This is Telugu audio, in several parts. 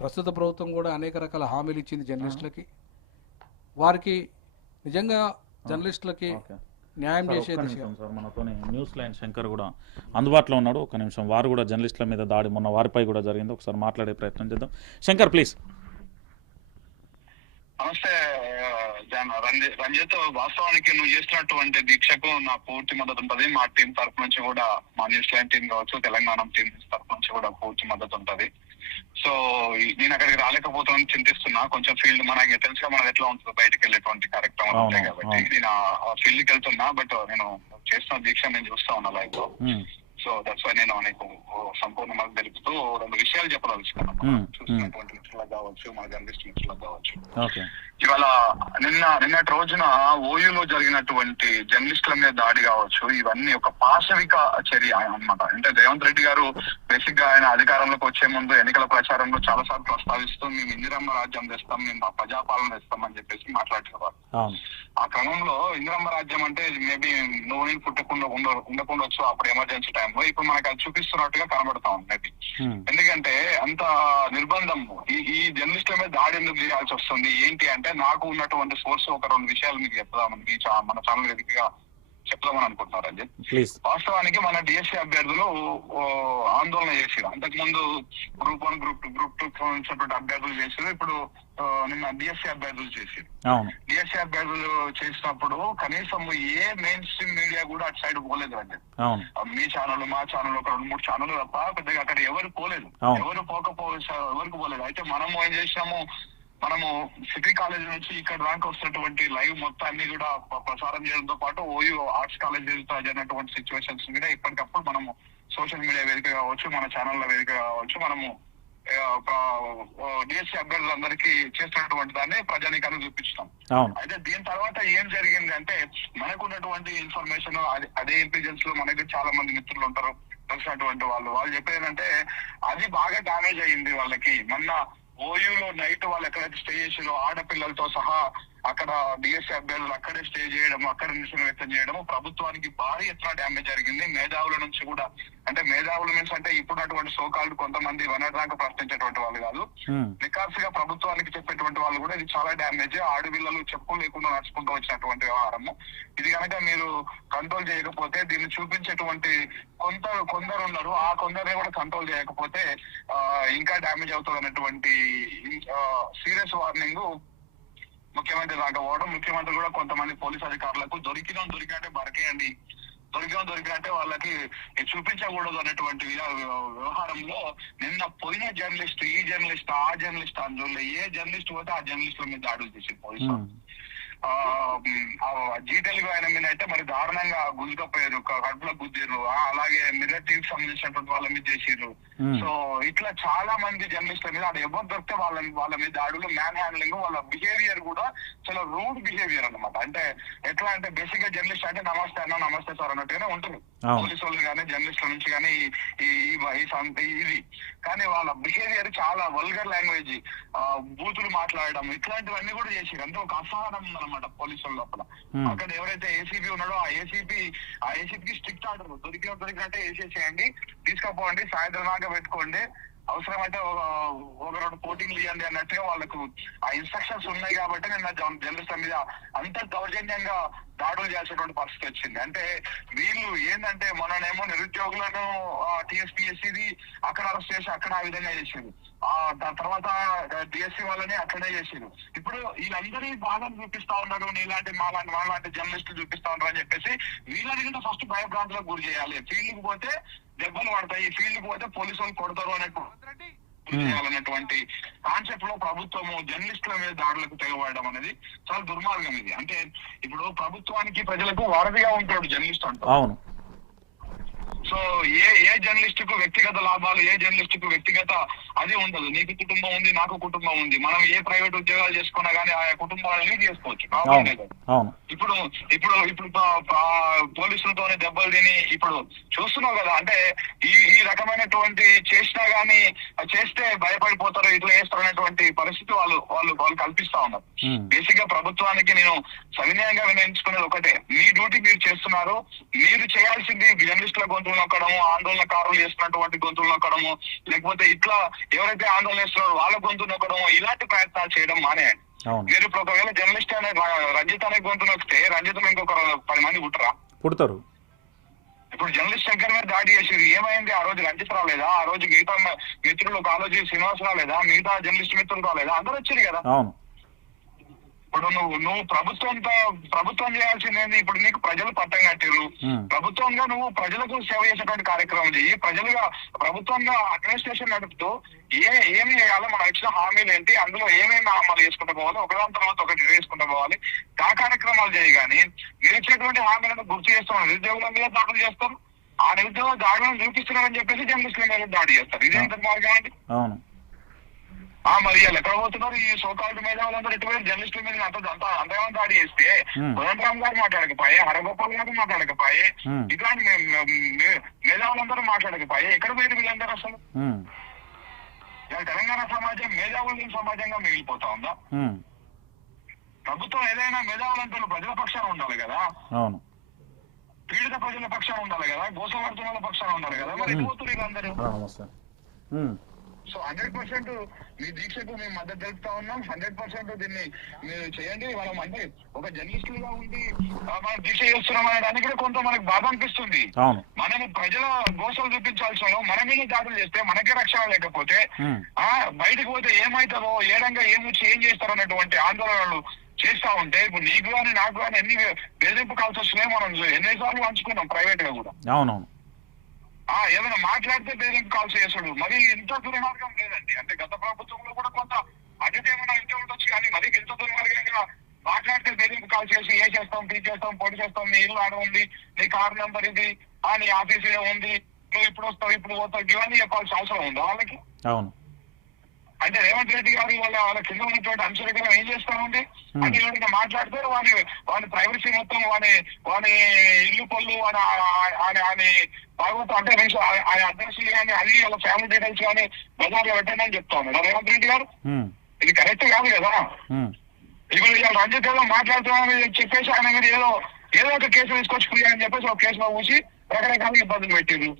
ప్రస్తుత ప్రభుత్వం కూడా అనేక రకాల హామీలు ఇచ్చింది జర్నలిస్టులకి. వారికి నిజంగా జర్నలిస్టులకి న్యాయం చేసే సార్ మనతోని న్యూస్ లైన్ శంకర్ కూడా అందుబాటులో ఉన్నాడు. ఒక నిమిషం. వారు కూడా జర్నలిస్టుల మీద దాడి మొన్న వారిపై కూడా జరిగింది. ఒకసారి మాట్లాడే ప్రయత్నం చేద్దాం. శంకర్ ప్లీజ్. నమస్తే రంజిత్. వాస్తవానికి నువ్వు చేస్తున్నటువంటి దీక్షకు నా పూర్తి మద్దతు ఉంటది. మా టీం తరపు నుంచి కూడా మా న్యూస్ లైన్ టీం కావచ్చు తెలంగాణ టీం తరపు నుంచి కూడా పూర్తి మద్దతు ఉంటది. సో నేను అక్కడికి రాలేకపోతానని చింతిస్తున్నా. కొంచెం ఫీల్డ్ మనకి తెలుసుగా మనది ఎట్లా ఉంటుంది బయటకు వెళ్ళేటువంటి కార్యక్రమాలు ఉంటాయి కాబట్టి. నేను ఆ ఫీల్డ్కి వెళ్తున్నా. బట్ నేను చేస్తున్న దీక్ష నేను చూస్తా ఉన్నా లైవ్లో. సో దట్స్ వై నేను నీకు సంపూర్ణ మనకు తెలుపుతూ రెండు విషయాలు చెప్పదలుచుకున్నాను. Hmm, మిత్రులకు కావచ్చు మన జర్నలిస్ట్ మిత్రులకు కావచ్చు ఇవాళ నిన్న నిన్నటి రోజున ఓయూలో జరిగినటువంటి జర్నలిస్టుల మీద దాడి కావచ్చు ఇవన్నీ ఒక పాశవిక చర్య అన్నమాట. అంటే రేవంత్ రెడ్డి గారు బేసిక్గా ఆయన అధికారంలోకి వచ్చే ముందు ఎన్నికల ప్రచారంలో చాలా సార్లు ప్రస్తావిస్తూ మేము ఇందిరమ్మ రాజ్యం తెస్తాం మేము మా ప్రజాపాలన తెస్తాం అని చెప్పేసి అవును. ఆ క్రమంలో ఇందిరమ్మ రాజ్యం అంటే మేబీ నువ్వు నేను పుట్టకుండా ఉండ ఉండకుండొచ్చు అప్పుడు ఎమర్జెన్సీ టైంలో ఇప్పుడు మనకు అది చూపిస్తున్నట్టుగా కనబడతా ఉంది మేబీ మ్మ్. ఎందుకంటే అంత నిర్బంధం ఈ ఈ జర్నలిస్టుల మీద దాడి ఎందుకు చేయాల్సి వస్తుంది? ఏంటి అంటే నాకు ఉన్నటువంటి సోర్స్ ఒక రెండు విషయాలు మీకు చెప్దామని మీ చా- మన ఛానల్ వేదికగా చెప్దామని అనుకుంటున్నారు రంజిత్ వాస్తవానికి మన డిఎస్సీ అభ్యర్థులు ఆందోళన చేసారు. అంతకు ముందు group one group two group two సంబంధించినటువంటి అభ్యర్థులు చేసారు. ఇప్పుడు నిన్న డిఎస్సీ అభ్యర్థులు చేసారు. అవును. డిఎస్సీ అభ్యర్థులు చేసినప్పుడు కనీసం ఏ మెయిన్ స్ట్రీమ్ మీడియా కూడా అటు సైడ్ పోలేదు రంజిత్ మీ ఛానల్ మా ఛానల్ ఒక రెండు మూడు ఛానల్ తప్ప పెద్దగా అక్కడ ఎవరు పోలేదు. ఎవరు పోకపో ఎవరికి పోలేదు. అయితే మనము ఏం చేసాము మనము సిటీ కాలేజ్ నుంచి ఇక్కడ దాకా వస్తున్నటువంటి లైవ్ మొత్తాన్ని కూడా ప్రసారం చేయడంతో పాటు ఓయూ ఆర్ట్స్ కాలేజ్ జరిగినటువంటి సిచ్యువేషన్స్ కూడా ఎప్పటికప్పుడు మనము సోషల్ మీడియా వేదిక కావచ్చు మన ఛానళ్ళ వేదిక కావచ్చు మనము డిఎస్సీ అభ్యర్థులందరికీ చేస్తున్నటువంటి దాన్ని ప్రజానీకాన్ని అవును. అయితే దీని తర్వాత ఏం జరిగింది అంటే మనకు ఉన్నటువంటి ఇన్ఫర్మేషన్ అదే ఇంటెలిజెన్స్లో మనకి చాలా మంది మిత్రులు ఉంటారు. తెలిసినటువంటి వాళ్ళు. వాళ్ళు చెప్పేది ఏంటంటే అది బాగా డామేజ్ అయ్యింది వాళ్ళకి. మొన్న ఓయూలో నైట్ వాళ్ళు ఎక్కడైతే స్టే చేసారో ఆడపిల్లలతో సహా అక్కడ డిఎస్సీ అభ్యర్థులు అక్కడే స్టే చేయడం అక్కడ నిరసన వ్యక్తం చేయడం ప్రభుత్వానికి భారీ ఎత్తున డ్యామేజ్ జరిగింది. మేధావుల నుంచి కూడా అంటే మేధావుల నుంచి అంటే ఇప్పుడున్నటువంటి సోకాళ్ళు కొంతమంది వనరాక ప్రశ్నించేటువంటి వాళ్ళు కాదు. మ్మ్. నికార్సుగా ప్రభుత్వానికి చెప్పేటువంటి వాళ్ళు కూడా ఇది చాలా డ్యామేజ్. ఆడపిల్లలు చెప్పులు లేకుండా నడుచుకుంటూ వచ్చినటువంటి వ్యవహారము. ఇది కనుక మీరు కంట్రోల్ చేయకపోతే దీన్ని చూపించేటువంటి కొంత కొందరు ఉన్నారు. ఆ కొందరిని కూడా కంట్రోల్ చేయకపోతే ఇంకా డ్యామేజ్ అవుతుంది అన్నటువంటి సీరియస్ వార్నింగ్ ముఖ్యమంత్రి దాకా ముఖ్యమంత్రి కూడా కొంతమంది పోలీస్ అధికారులకు దొరికిన దొరికినట్టే బరకేయండి. దొరికిన దొరికినట్టే వాళ్ళకి చూపించకూడదు అనేటువంటి వ్యవహారంలో నిన్న పోయిన జర్నలిస్ట్ ఈ జర్నలిస్ట్ ఆ జర్నలిస్ట్ అందులో ఏ జర్నలిస్ట్ పోతే ఆ జర్నలిస్టుల మీద దాడులు చేసి పోలీసులు మ్మ్. ఆ, మ్, ఆ జీ తెలుగు ఆయన మీద అయితే మరి దారుణంగా గుంజుకపోయారు కడుపులో గుద్దిర్రు ఆ, అలాగే టీవీకి సంబంధించినటువంటి వాళ్ళ మీద చేసిర్రు. సో ఇట్లా చాలా మంది జర్నలిస్టుల మీద అది ఎవరు దొరికితే వాళ్ళ వాళ్ళ మీద దాడులు మ్యాన్ హ్యాండ్లింగ్ వాళ్ళ బిహేవియర్ కూడా చాలా రూడ్ బిహేవియర్ అన్నమాట అంటే ఎట్లా అంటే బేసిక్గా జర్నలిస్ట్ అంటే నమస్తే అన్న నమస్తే సార్ అన్నట్టుగానే ఉంటారు. పోలీసు వాళ్ళు కానీ జర్నలిస్టుల నుంచి కానీ ఈ ఇది కానీ వాళ్ళ బిహేవియర్ చాలా వల్గర్ లాంగ్వేజ్ బూతులు మాట్లాడడం ఇట్లాంటివన్నీ కూడా చేసారు అంటే ఒక అసహనం ఉందన్నమాట పోలీసుల లోపల. అక్కడ ఎవరైతే ఏసీపీ ఉన్నాడో ఆ ఏసీపీ ఆ ఏసీపీకి స్ట్రిక్ట్ ఆర్డర్ దొరికిన దొరికినట్టే వేసేసేయండి తీసుకుపోండి సాయంత్రం దాకా పెట్టుకోండి. అవసరమైతే ఒక రెండు కోటింగ్లు ఇవ్వండి అన్నట్టుగా వాళ్ళకు ఆ ఇన్స్ట్రక్షన్స్ ఉన్నాయి కాబట్టి నిన్న జర్నలిస్ట్ మీద అంత దౌర్జన్యంగా దాడులు చేసేటువంటి పరిస్థితి వచ్చింది. అంటే వీళ్ళు ఏంటంటే మననేమో నిరుద్యోగులను టీఎస్పీఎస్సీది అక్కడ అరెస్ట్ చేసి అక్కడ ఆ విధంగా చేసారు ఆ దాని తర్వాత డిఎస్సీ వాళ్ళని అక్కడే చేసారు ఇప్పుడు వీళ్ళందరి బాధను చూపిస్తా ఉన్నారు నీలాంటి మాలాంటి వాళ్ళంటి జర్నలిస్టులు చూపిస్తా ఉన్నారు అని చెప్పేసి వీళ్ళని కూడా ఫస్ట్ భయభ్రాంతులకు గురి చేయాలి. ఫీల్డ్కి పోతే దెబ్బలు పడతాయి. ఫీల్డ్కి పోతే పోలీసు వాళ్ళు కొడతారు అన్నట్టు చేయాలన్నటువంటి కాన్సెప్ట్లో ప్రభుత్వము జర్నలిస్టుల మీద దాడులకు తెగబడడం అనేది చాలా దుర్మార్గం ఇది. అంటే ఇప్పుడు ప్రభుత్వానికి ప్రజలకు వారధిగా ఉంటాడు జర్నలిస్ట్ అంటారు. అవును. సో ఏ ఏ జర్నలిస్ట్కు వ్యక్తిగత లాభాలు ఏ జర్నలిస్ట్కు వ్యక్తిగత అది ఉండదు. నీకు కుటుంబం ఉంది నాకు కుటుంబం ఉంది. మనం ఏ ప్రైవేట్ ఉద్యోగాలు చేసుకున్నా గానీ ఆయా కుటుంబాలను లీడ్ చేసుకోవచ్చు. ఇప్పుడు ఇప్పుడు ఇప్పుడు పోలీసులతోనే దెబ్బలు తిని ఇప్పుడు చూస్తున్నావు కదా అంటే ఈ ఈ రకమైనటువంటి చేసినా గానీ చేస్తే భయపడిపోతారు ఇట్లా చేస్తారు అనేటువంటి పరిస్థితి వాళ్ళు వాళ్ళు వాళ్ళు కల్పిస్తా ఉన్నారు. బేసిక్గా ప్రభుత్వానికి నేను సవినయంగా వినియోగించుకునేది ఒకటే. మీ డ్యూటీ మీరు చేస్తున్నారు మీరు చేయాల్సింది జర్నలిస్టుల గొంతులు నొక్కడము ఆందోళనకారులు చేస్తున్నటువంటి గొంతులు నొక్కడము లేకపోతే ఇట్లా ఎవరైతే ఆందోళన చేస్తున్నారో వాళ్ళ గొంతు నొక్కడము ఇలాంటి ప్రయత్నాలు చేయడం మానేయండి. మీరు ఇప్పుడు ఒకవేళ జర్నలిస్ట్ అనే రంజిత్ అనే గొంతు నొక్కితే రంజిత్ ఇంకొక పది మంది పుట్టరా? పుడతారు. ఇప్పుడు జర్నలిస్ట్ శంకర్ మీద దాడి చేసేది ఏమైంది? ఆ రోజు రంజిత్ రాలేదా? ఆ రోజు మిగతా మిత్రులు కాలేజీ శ్రీనివాస్ రాలేదా? మిగతా జర్నలిస్ట్ మిత్రులు రాలేదా? అందరూ వచ్చారు కదా. ఇప్పుడు నువ్వు నువ్వు ప్రభుత్వంతో ప్రభుత్వం చేయాల్సింది ఏంది ఇప్పుడు నీకు ప్రజలు పట్టం కట్టారు ప్రభుత్వంగా నువ్వు ప్రజలకు సేవ చేసేటువంటి కార్యక్రమం చెయ్యి. ప్రజలుగా ప్రభుత్వంగా అడ్మినిస్ట్రేషన్ నడుపుతూ ఏ ఏమి చేయాలో మనం ఇచ్చిన హామీలు ఏంటి? అందులో ఏమేమి అమలు చేసుకుంటూ పోవాలి? ఒకదాని తర్వాత ఒకటి వేసుకుంటూ పోవాలి. ఆ కార్యక్రమాలు చేయి కానీ మీరు ఇచ్చినటువంటి హామీలను గుర్తు చేస్తున్నారు నిరుద్యోగుల మీద దాడులు చేస్తారు ఆ నిరుద్యోగ దాడులను చూపిస్తున్నారని చెప్పేసి జర్నలిస్టుల మీద దాడి చేస్తారు. ఇదే ఎంత మార్గం అండి మరి వీళ్ళు ఎక్కడ పోతున్నారు ఈ సోకాల్డ్ మేధావులందరూ ఇటువైపు జర్నలిస్టుల మీద అంత అంత అంతేమని దాడి చేస్తే. కోదండరామ్ గారు మాట్లాడకపోయే హరగోపాల్ గారు మాట్లాడకపోయే. ఇట్లాంటి మేధావులందరూ మాట్లాడకపోయే. ఎక్కడ పోయారు వీళ్ళందరూ అసలు? తెలంగాణ సమాజం మేధావుల సమాజంగా మిగిలిపోతా ఉందా? ప్రభుత్వం ఏదైనా మేధావులంతా ప్రజల పక్షాన ఉండాలి కదా. అవును. పీడిత ప్రజల పక్షాన ఉండాలి కదా. గోసవర్తనాల పక్షాన ఉండాలి కదా. మరి ఎటు పోతున్నారు వీళ్ళందరూ? ఆ, సో హండ్రెడ్ పర్సెంట్ మీ దీక్షకు మేము మద్దతు తెలుపుతా ఉన్నాం. హండ్రెడ్ పర్సెంట్ దీన్ని మీరు చేయండి. మనం అంటే ఒక జర్నలిస్టులుగా ఉండి మనం దీక్ష చేస్తున్నాం అనడానికి కూడా కొంత మనకు బాధ అనిపిస్తుంది. మనము ప్రజల గోసలు చూపించాల్సిన మన మీద దాడులు చేస్తే మనకే రక్షణ లేకపోతే ఆ బయటకు పోతే ఏమైతుందో ఏడంగా ఏమొచ్చి ఏం చేస్తారు అన్నటువంటి ఆందోళనలు చేస్తా ఉంటే ఇప్పుడు నీకు కానీ నాకు కానీ ఎన్ని బెదిరింపు కాల్సి వస్తున్నాయి మనం ఎన్నిసార్లు పంచుకున్నాం ప్రైవేట్గా కూడా. అవునవును. ఆ ఏమైనా మాట్లాడితే బెదిరింపు కాల్స్ చేశాడు. మరి ఇంత దుర్మార్గం లేదండి. అంటే గత ప్రభుత్వంలో కూడా కొంత అతిథి ఏమైనా ఇంత ఉండొచ్చు కానీ మరి ఇంత దుర్మార్గంగా మాట్లాడితే బెదిరింపు కాల్ చేసి ఏ చేస్తాం పీ చేస్తాం పొడి చేస్తాం నీ ఇల్లు ఆడ ఉంది నీ కార్ నెంబర్ ఇది ఆ నీ ఆఫీస్ ఏ ఉంది నువ్వు ఇప్పుడు వస్తావు ఇప్పుడు పోతావు ఇవన్నీ చెప్పాల్సిన అవసరం ఉందా వాళ్ళకి? అవును. అంటే రేవంత్ రెడ్డి గారు వాళ్ళ వాళ్ళ కింద ఉన్నటువంటి అంశాలు ఏం చేస్తామండి? అంటే ఎవరైనా మాట్లాడితే వాని వాని ప్రైవసీ మొత్తం వాని వాని ఇల్లు పళ్ళు వాని ఆయన బాగోతం అంటే ఆయన అడ్రస్ కానీ అన్ని వాళ్ళ ఫ్యామిలీ డీటెయిల్స్ కానీ బజార్లో పెట్టండి అని చెప్తా ఉన్నాడు. రేవంత్ రెడ్డి గారు? ఉమ్, ఇది కరెక్ట్ కాదు కదా? ఉమ్, ఇప్పుడు రంజిత్ ఏదో మాట్లాడుతున్నామని చెప్పేసి ఆయన మీద ఏదో ఏదో ఒక కేసు తీసుకొచ్చి ఫ్రీ అని చెప్పేసి ఒక కేసులో ఊసి రకరకాల ఇబ్బందులు పెట్టిండ్రు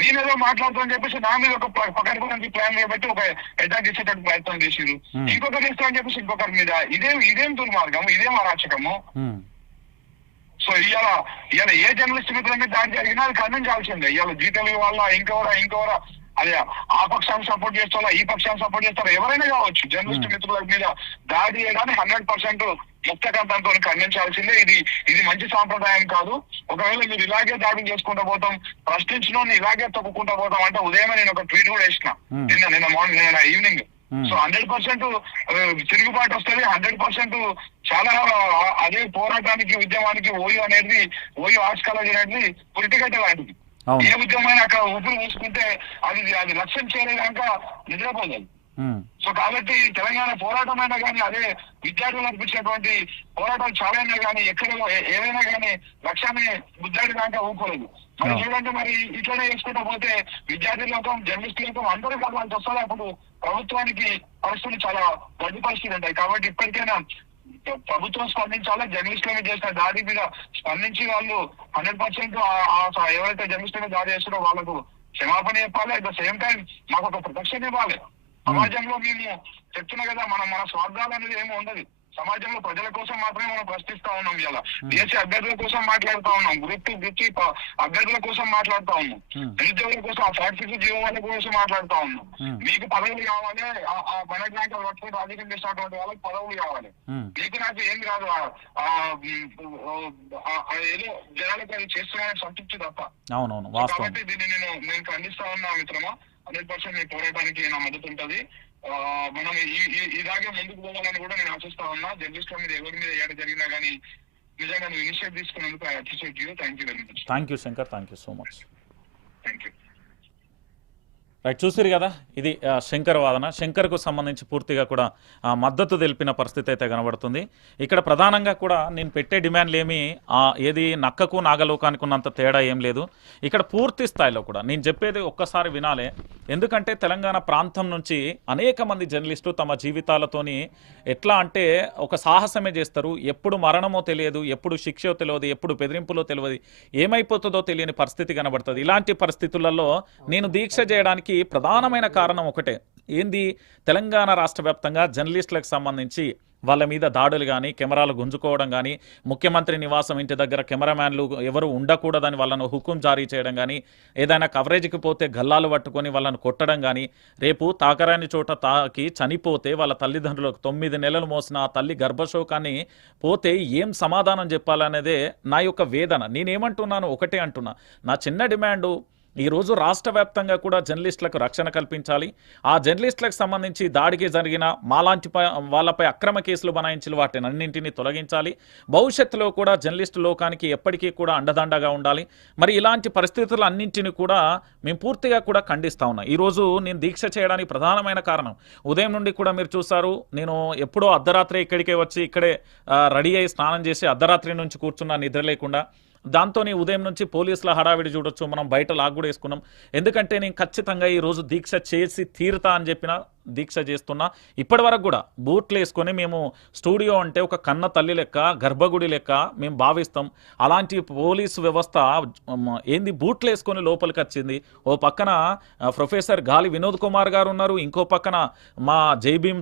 నేనేదో మాట్లాడుతాను చెప్పేసి నా మీద ఒక పకడ్బందీ ప్లాన్ చేయబట్టి ఒక అటాక్ చేసేటట్టు ప్రయత్నం చేసిరు Hmm. ఇంకొకరు చేస్తామని చెప్పేసి ఇంకొకరి మీద ఇదేం ఇదేం దుర్మార్గం ఇదేం అరాచకము? సో ఇవాళ ఇవాళ ఏ జర్నలిస్ట్ మిత్రుల మీద దాడి జరిగినా అది ఖండించాల్సిందే ఇవాళ జీతలు వాళ్ళ ఇంకెవరా ఇంకెవరా? అదే ఆ పక్షాన్ని సపోర్ట్ చేస్తారా ఈ పక్షాన్ని సపోర్ట్ చేస్తారా ఎవరైనా కావచ్చు జర్నలిస్ట్. మిత్రుల మీద దాడి చేయడానికి హండ్రెడ్ పర్సెంట్ ముక్తకంతంతో ఖండించాల్సిందే ఇది ఇది మంచి సాంప్రదాయం కాదు ఒకవేళ మీరు ఇలాగే దాడులు చేసుకుంటూ పోతాం ప్రశ్నించిన ఇలాగే తొక్కుకుంటూ పోతాం అంటే ఉదయమే నేను ఒక ట్వీట్ కూడా వేసిన. నిన్న నిన్న మార్నింగ్ నిన్న ఈవినింగ్. సో హండ్రెడ్ పర్సెంట్ తిరుగుబాటు వస్తుంది హండ్రెడ్ పర్సెంట్ చాలా అదే పోరాటానికి ఉద్యమానికి ఓయు అనేది ఓయు ఆర్ట్స్ కాలేజ్ అనేది పురిటిగడ్డ లాంటిది. ఏ అక్కడ ఊపిరి తీసుకుంటే అది అది లక్ష్యం చేయలేక నిద్రపోలేదు. సో కాబట్టి తెలంగాణ పోరాటం అయినా కానీ అదే విద్యార్థులు అనిపించేటువంటి పోరాటాలు చాలా అయినా కానీ ఎక్కడ ఏ- ఏవైనా కానీ లక్ష్యాన్ని విద్యార్థి దాకా ఊపుకోలేదు. మరి. చూడండి మరి ఇట్లనే వేసుకుంటూ పోతే విద్యార్థి లోకం జర్నలిస్ట్ లోకం అందరూ కలవాల్సి వస్తుంది అప్పుడు ప్రభుత్వానికి పరిస్థితులు చాలా గడ్డి పరిస్థితులు ఉంటాయి. కాబట్టి ఇప్పటికైనా ప్రభుత్వం స్పందించాలా? జర్నలిస్టుల మీద చేసిన దాడి మీద స్పందించి వాళ్ళు హండ్రెడ్ పర్సెంట్ ఎవరైతే జర్నలిస్టుల మీద దాడి చేస్తారో వాళ్ళకు క్షమాపణ చెప్పాలి? అట్ ద సేమ్ టైం మాకు ఒక ప్రొటెక్షన్ ఇవ్వాలి. సమాజంలో మేము చెప్తున్నా కదా మనం మన స్వార్థాలు అనేది ఏమీ ఉండదు. సమాజంలో ప్రజల కోసం మాత్రమే మనం ప్రశ్నిస్తా ఉన్నాం ఇలా. దేశ అభ్యర్థుల కోసం మాట్లాడుతా ఉన్నాం. గ్రూప్ టు గ్రూప్ అభ్యర్థుల కోసం మాట్లాడుతా ఉన్నాం. Hmm. నిరుద్యోగుల కోసం ఆ ఫ్యాక్టరీ జీవోల కోసం మాట్లాడుతా ఉన్నాం. Hmm. మీకు పదవులు కావాలి ఆ- బనట్ బ్యాంకులు పట్టుకుని రాజకీయం చేసినటువంటి వాళ్ళకి పదవులు కావాలి. మీకు నాకు ఏం కాదు ఏదో జనాలకు అది చేస్తున్నారని సంతృప్తి తప్ప. కాబట్టి దీన్ని నేను నేను ఖండిస్తా ఉన్నా మిత్రమా. హండ్రెడ్ పర్సెంట్ మీ పోరాటానికి నా మద్దతు ఉంటది. ఆ, మనం ఇలాగే ముందుకు పోవాలని కూడా నేను ఆశిస్తా ఉన్నా. జర్నలిస్టుల మీద ఎవరి మీద ఏడ జరిగినా కానీ నిజంగా నువ్వు ఇనిషియేట్ తీసుకున్నందుకు I appreciate you thank you very much thank you Shankar thank you so much thank you right చూసిరు కదా? ఇది శంకర్ వాదన. శంకర్కు సంబంధించి పూర్తిగా కూడా మద్దతు తెలిపిన పరిస్థితి అయితే కనబడుతుంది. ఇక్కడ ప్రధానంగా కూడా నేను పెట్టే డిమాండ్లు ఏమి ఏది నక్కకు నాగలోకానికి ఉన్నంత తేడా ఏం లేదు. ఇక్కడ పూర్తి స్థాయిలో కూడా నేను చెప్పేది ఒక్కసారి వినాలే. ఎందుకంటే తెలంగాణ ప్రాంతం నుంచి అనేక మంది జర్నలిస్టులు తమ జీవితాలతోని ఎట్లా అంటే ఒక సాహసమే చేస్తారు. ఎప్పుడు మరణమో తెలియదు ఎప్పుడు శిక్షో తెలియదు ఎప్పుడు బెదిరింపులో తెలియదు ఏమైపోతుందో తెలియని పరిస్థితి కనబడుతుంది. ఇలాంటి పరిస్థితులలో నేను దీక్ష చేయడానికి ప్రధానమైన కారణం ఒకటే. ఏంది? తెలంగాణ రాష్ట్ర వ్యాప్తంగా జర్నలిస్టులకు సంబంధించి వాళ్ళ మీద దాడులు కానీ కెమెరాలు గుంజుకోవడం కానీ ముఖ్యమంత్రి నివాసం ఇంటి దగ్గర కెమెరామ్యాన్లు ఎవరు ఉండకూడదని వాళ్ళను హుకుం జారీ చేయడం కానీ ఏదైనా కవరేజ్కి పోతే గల్లాలు పట్టుకొని వాళ్ళను కొట్టడం కానీ రేపు తాకరాని చోట తాకి చనిపోతే వాళ్ళ తల్లిదండ్రులకు తొమ్మిది నెలలు మోసిన ఆ తల్లి గర్భశోకాన్ని పోతే ఏం సమాధానం చెప్పాలనేదే నా యొక్క వేదన. నేనేమంటున్నాను ఒకటే అంటున్నా. నా చిన్న డిమాండు ఈరోజు రాష్ట్ర వ్యాప్తంగా కూడా జర్నలిస్టులకు రక్షణ కల్పించాలి. ఆ జర్నలిస్టులకు సంబంధించి దాడికి జరిగిన మాలాంటి వాళ్ళపై అక్రమ కేసులు బనాయించిన వాటిని అన్నింటినీ తొలగించాలి. భవిష్యత్తులో కూడా జర్నలిస్టు లోకానికి ఎప్పటికీ కూడా అండదండగా ఉండాలి. మరి ఇలాంటి పరిస్థితులు అన్నింటినీ కూడా మేము పూర్తిగా కూడా ఖండిస్తా ఉన్నాం. ఈరోజు నేను దీక్ష చేయడానికి ప్రధానమైన కారణం ఉదయం నుండి కూడా మీరు చూసారు నేను ఎప్పుడో అర్ధరాత్రి ఇక్కడికే వచ్చి ఇక్కడే రెడీ అయ్యి స్నానం చేసి అర్ధరాత్రి నుంచి కూర్చున్నా నిద్ర లేకుండా. దాంతో ఉదయం నుంచి పోలీసుల హడావిడి చూడొచ్చు. మనం బయట లాగ్ కూడా వేసుకున్నాం. ఎందుకంటే నేను ఖచ్చితంగా ఈ రోజు దీక్ష చేసి తీరుతా అని చెప్పిన దీక్ష చేస్తున్నా. ఇప్పటి వరకు కూడా బూట్లు వేసుకొని మేము స్టూడియో అంటే ఒక కన్న తల్లి లెక్క గర్భగుడి లెక్క మేము భావిస్తాం. అలాంటి పోలీసు వ్యవస్థ ఏంది? బూట్లు వేసుకొని లోపలికి వచ్చింది. ఓ పక్కన ప్రొఫెసర్ గాలి వినోద్ కుమార్ గారు ఉన్నారు. ఇంకో పక్కన మా జైభీం